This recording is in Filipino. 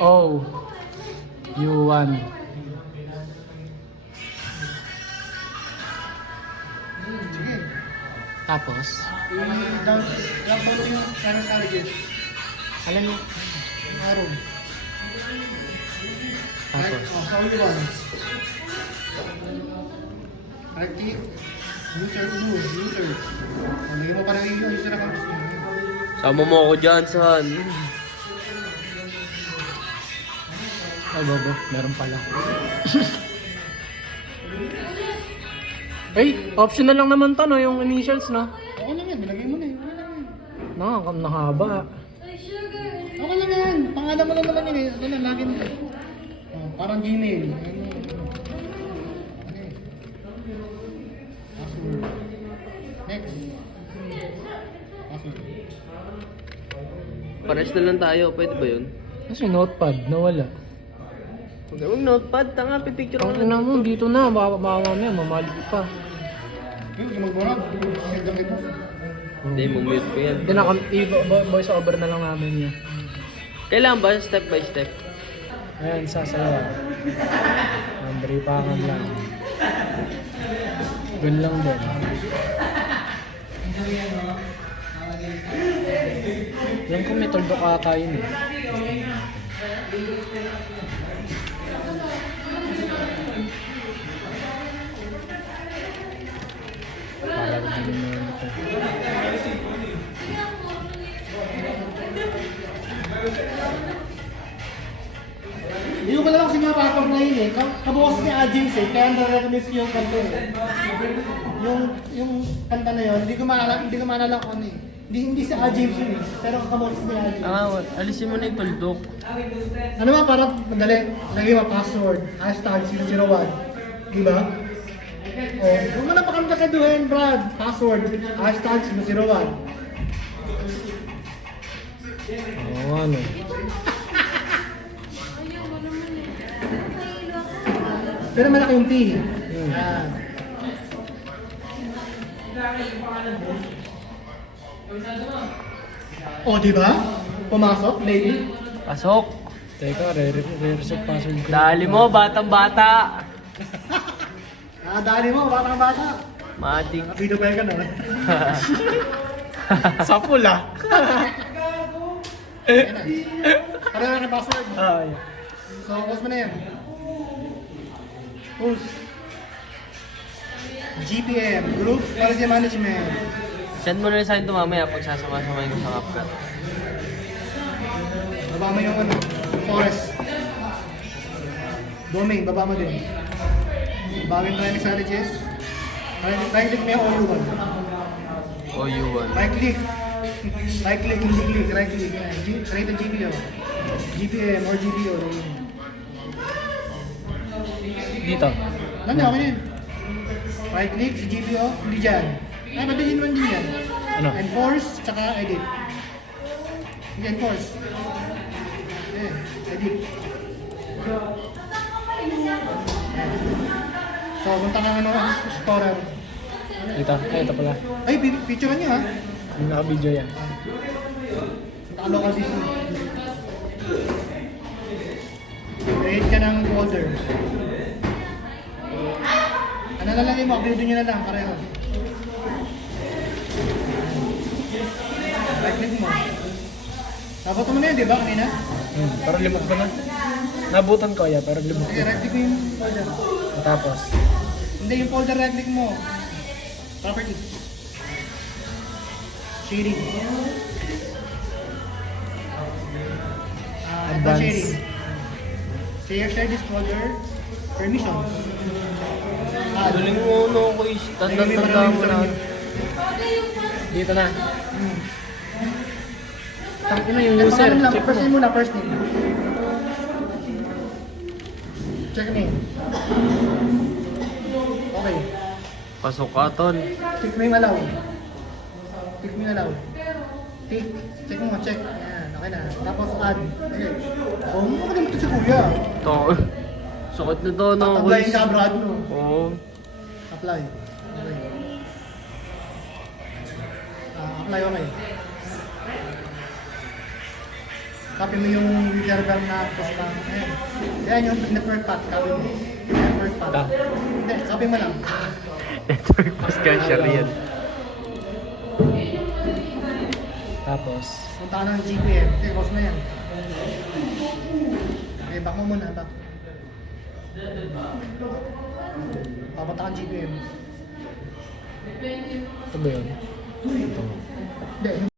O U1. Sige. Tapos, I-down mo yung parang carriages. alam mo, Arrow. tapos. Sa U1. Right click. User. Lagyan mo parang yung user account. Sama mo ako dyan, son. Ay, bobo. Meron pala. Ay, optional lang naman to, no? Yung initials, no? Okay lang yan. Nilagay mo na yun. Okay lang yan. Nakahaba. Okay lang yan. Pangalan mo lang naman yun eh. Ito na, lagi mo. Oh, parang Gmail. Okay. Password. Next. Password. Pares na lang tayo. Pwede ba yun? Kasi notepad, nawala. Huwag mong notepad. Tanga, pipicture Ang ko ina mo, dito na. Baka mamaya, mamalig pa. Yung magbura. Send ang ito. Hindi, mumute ko yan. Hindi na, voice over na lang namin yan. Kailangan ba? Step by step. Ayan, sasaya. Andripangan lang. Doon lang din. Yan kung may tuldok ata yun eh. Para din mo ito. Hindi ko pala kasi nga papag na yun eh. Kabukas ni Ajins eh. Kaya nare-recognize yung kanta eh. Yung kanta na yun, hindi ko maalala kung ano eh. Hindi si Ajins yun eh. Pero kabukas ni Ajins. Alisin mo na yung tuldok. Ano ba parang madali? Lagay mo password. Hashtag 001. Diba? Oh, huwag mo na pa kami nakaduhin, Brad. Password. Hashtag 001. Oo, ano. Pero malaki yung P. Yan. Oh, di ba? Pumasok, lady. Pasok. Teka, re-reset password ko. Dali mo, batang-bata. Dali mo, batang-bata. Mating. Video pa ka na. Sa pula. Ano na yung password? Ay. So, post mo na yan. Post. GPM, Group Policy Management. Send mo na rin sa akin ito mamaya pag sasama-samayin ko sa CapCut. Baba mo yung ano, forest. Domain, baba mo din. Bagay training strategies. Right click mo yung OU1. OU1. Right click. Right click, hindi click. Right click. Right to GPO. GPM or GPO. Dito. Nandun, okay na yun. Right click, si GPO, hindi dyan. Ay, madalhin mo din yan. Ano? Enforce, tsaka edit. Hindi, enforce. Okay, edit. So, punta ka ano, explorer. Dito. Ay, ito pala. Ay, picturean nyo ha. Yung naka-video yan. Naka-local dito. Create ka ng folder. Ano na lang yung upload nyo na lang, pareho. Right click mo. Nabuto mo na yun, di ba kanina? Parang limot ko na. Nabutan ko ya, pero limot Sige, ko. right click mo yung folder. Tapos, Hindi, yung folder right click mo. Properties. Sharing. Advanced sharing. Share this folder. Permissions. Galing mo, no, kuis. Tanda-tanda mo na. dito na. Hmm. Tangina yung user. Pangalan lang, Check first name mo. muna, first name. Check name. Okay. Pasok ka, tol. Tick mo yung allow. Tick mo yung allow. Tick. Check mo, check. Ayan, okay na. Tapos add. Okay. Oh, mo ka naman ito si kuya. To. Sakit na to, no, Apply kuis. ka, Brad, no? Oo. Apply. Okay. Apply, okay. Copy mo yung server na post lang. Ayan. Ayan yung network path. Copy mo. Network path. Ta. Hindi, copy mo lang. Network pass ka, share yan. Tapos, Punta ka ng GPM. Okay, close na yan. Okay, back mo muna. Back. Papunta ka ng GPM. ito ba yun? Hindi.